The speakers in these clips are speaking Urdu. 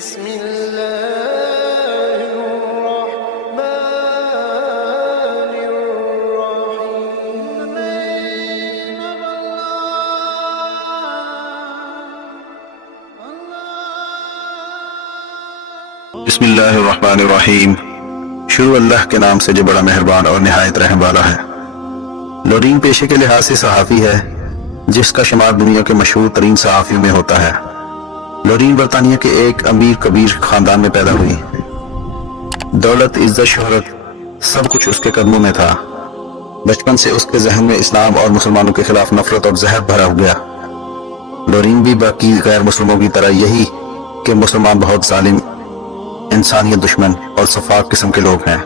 بسم الله الرحمن الرحيم بسم اللہ الرحمن الرحیم۔ شروع اللہ کے نام سے جو بڑا مہربان اور نہایت رحم والا ہے۔ لورین پیشے کے لحاظ سے صحافی ہے جس کا شمار دنیا کے مشہور ترین صحافیوں میں ہوتا ہے۔ لورین برطانیہ کے ایک امیر کبیر خاندان میں پیدا ہوئی۔ دولت، عزت، شہرت سب کچھ اس کے قدموں میں تھا۔ بچپن سے اس کے ذہن میں اسلام اور مسلمانوں کے خلاف نفرت اور زہر بھرا ہو گیا۔ لورین بھی باقی غیر مسلموں کی طرح یہی کہ مسلمان بہت ظالم، انسانیت دشمن اور سفاک قسم کے لوگ ہیں۔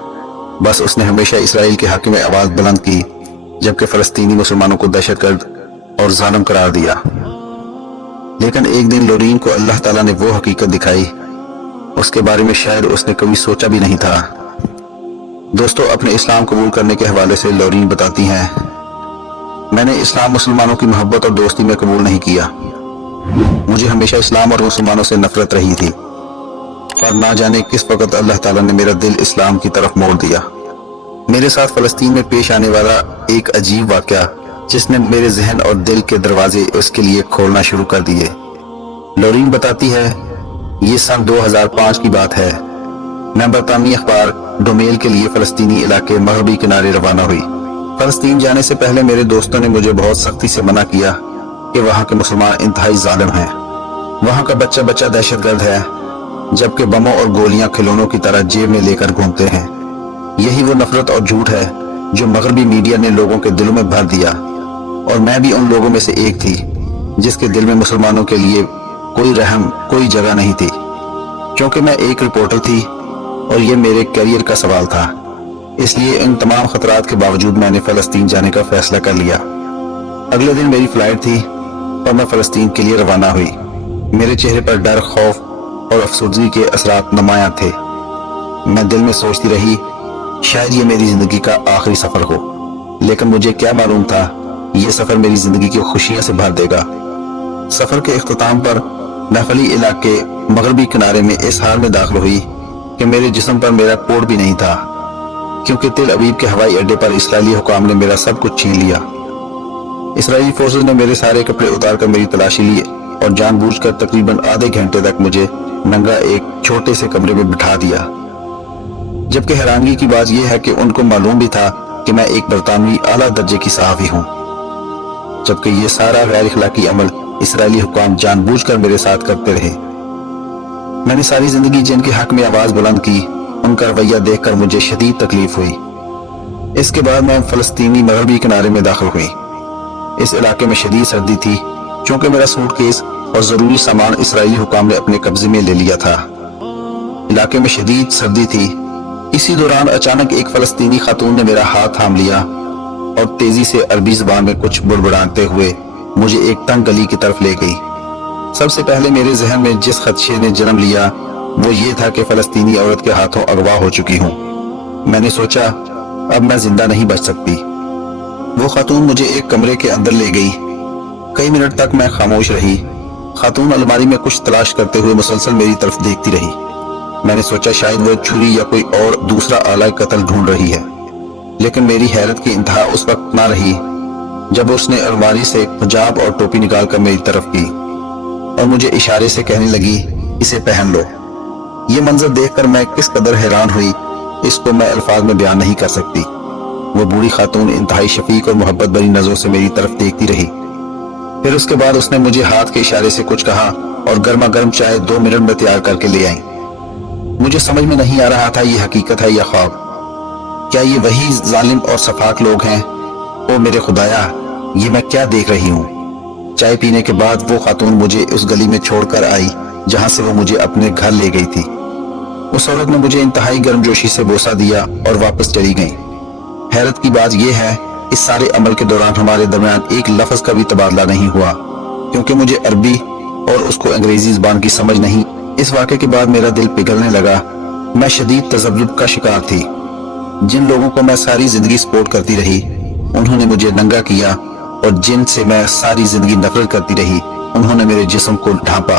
بس اس نے ہمیشہ اسرائیل کے حق میں آواز بلند کی، جبکہ فلسطینی مسلمانوں کو دہشت گرد اور ظالم قرار دیا۔ لیکن ایک دن لورین کو اللہ تعالیٰ نے وہ حقیقت دکھائی اس کے بارے میں شاید اس نے کبھی سوچا بھی نہیں تھا۔ دوستو، اپنے اسلام قبول کرنے کے حوالے سے لورین بتاتی ہیں، میں نے اسلام مسلمانوں کی محبت اور دوستی میں قبول نہیں کیا۔ مجھے ہمیشہ اسلام اور مسلمانوں سے نفرت رہی تھی، پر نہ جانے کس وقت اللہ تعالیٰ نے میرا دل اسلام کی طرف موڑ دیا۔ میرے ساتھ فلسطین میں پیش آنے والا ایک عجیب واقعہ جس نے میرے ذہن اور دل کے دروازے اس کے لیے کھولنا شروع کر دیے۔ لورین بتاتی ہے، یہ سن 2005 کی بات ہے۔ میں برطانوی اخبار ڈومیل کے لیے فلسطینی علاقے مغربی کنارے روانہ ہوئی۔ فلسطین جانے سے پہلے میرے دوستوں نے مجھے بہت سختی سے منع کیا کہ وہاں کے مسلمان انتہائی ظالم ہیں، وہاں کا بچہ بچہ دہشت گرد ہے، جبکہ بموں اور گولیاں کھلونوں کی طرح جیب میں لے کر گھومتے ہیں۔ یہی وہ نفرت اور جھوٹ ہے جو مغربی میڈیا نے لوگوں کے دلوں میں بھر دیا، اور میں بھی ان لوگوں میں سے ایک تھی جس کے دل میں مسلمانوں کے لیے کوئی رحم، کوئی جگہ نہیں تھی۔ چونکہ میں ایک رپورٹر تھی اور یہ میرے کیریئر کا سوال تھا، اس لیے ان تمام خطرات کے باوجود میں نے فلسطین جانے کا فیصلہ کر لیا۔ اگلے دن میری فلائٹ تھی اور میں فلسطین کے لیے روانہ ہوئی۔ میرے چہرے پر ڈر، خوف اور افسردگی کے اثرات نمایاں تھے۔ میں دل میں سوچتی رہی، شاید یہ میری زندگی کا آخری سفر ہو، لیکن مجھے کیا معلوم تھا یہ سفر میری زندگی کی خوشیاں سے بھر دے گا۔ سفر کے اختتام پر میں فلی علاقے مغربی کنارے میں اس حال میں داخل ہوئی کہ میرے جسم پر میرا کوٹ بھی نہیں تھا، کیونکہ تل ابیب کے ہوائی اڈے پر اسرائیلی حکام نے میرا سب کچھ چھین لیا۔ اسرائیلی فورسز نے میرے سارے کپڑے اتار کر میری تلاشی لی اور جان بوجھ کر تقریباً آدھے گھنٹے تک مجھے ننگا ایک چھوٹے سے کمرے میں بٹھا دیا۔ جبکہ حیرانگی کی بات یہ ہے کہ ان کو معلوم بھی تھا کہ میں ایک برطانوی اعلیٰ درجے کی صحافی ہوں، جبکہ یہ سارا غیر اخلاقی عمل اسرائیلی حکام جان بوجھ کر میرے ساتھ کرتے رہے۔ میں نے ساری زندگی جن کے حق میں آواز بلند کی، ان کا رویہ دیکھ کر مجھے شدید تکلیف ہوئی۔ اس کے بعد میں فلسطینی مغربی کنارے میں داخل ہوئی۔ اس علاقے میں شدید سردی تھی، چونکہ میرا سوٹ کیس اور ضروری سامان اسرائیلی حکام نے اپنے قبضے میں لے لیا تھا۔ علاقے میں شدید سردی تھی۔ اسی دوران اچانک ایک فلسطینی خاتون نے میرا ہاتھ تھام لیا اور تیزی سے عربی زبان میں کچھ بڑبڑاتے ہوئے مجھے ایک تنگ گلی کی طرف لے گئی۔ سب سے پہلے میرے ذہن میں جس خدشے نے جنم لیا وہ یہ تھا کہ فلسطینی عورت کے ہاتھوں اغوا ہو چکی ہوں۔ میں نے سوچا اب میں زندہ نہیں بچ سکتی۔ وہ خاتون مجھے ایک کمرے کے اندر لے گئی۔ کئی منٹ تک میں خاموش رہی۔ خاتون الماری میں کچھ تلاش کرتے ہوئے مسلسل میری طرف دیکھتی رہی۔ میں نے سوچا شاید وہ چھری یا کوئی اور دوسرا آلہ قتل ڈھونڈ رہی ہے، لیکن میری حیرت کی انتہا اس وقت نہ رہی جب اس نے الماری سے حجاب اور ٹوپی نکال کر میری طرف کی اور مجھے اشارے سے کہنے لگی، اسے پہن لو۔ یہ منظر دیکھ کر میں کس قدر حیران ہوئی اس کو میں الفاظ میں بیان نہیں کر سکتی۔ وہ بوڑھی خاتون انتہائی شفیق اور محبت بھری نظروں سے میری طرف دیکھتی رہی۔ پھر اس کے بعد اس نے مجھے ہاتھ کے اشارے سے کچھ کہا اور گرما گرم چائے 2 منٹ میں تیار کر کے لے آئیں۔ مجھے سمجھ میں نہیں آ رہا تھا یہ حقیقت ہے یا خواب۔ کیا یہ وہی ظالم اور سفاک لوگ ہیں؟ او میرے خدایا، یہ میں کیا دیکھ رہی ہوں؟ چائے پینے کے بعد وہ خاتون مجھے اس گلی میں چھوڑ کر آئی جہاں سے وہ مجھے اپنے گھر لے گئی تھی۔ اس عورت نے مجھے انتہائی گرم جوشی سے بوسہ دیا اور واپس چلی گئی۔ حیرت کی بات یہ ہے اس سارے عمل کے دوران ہمارے درمیان ایک لفظ کا بھی تبادلہ نہیں ہوا، کیونکہ مجھے عربی اور اس کو انگریزی زبان کی سمجھ نہیں۔ اس واقعے کے بعد میرا دل پگھلنے لگا۔ میں شدید تذبذب کا شکار تھی۔ جن لوگوں کو میں ساری زندگی سپورٹ کرتی رہی انہوں نے مجھے ننگا کیا، اور جن سے میں ساری زندگی نفرت کرتی رہی انہوں نے میرے جسم کو ڈھانپا۔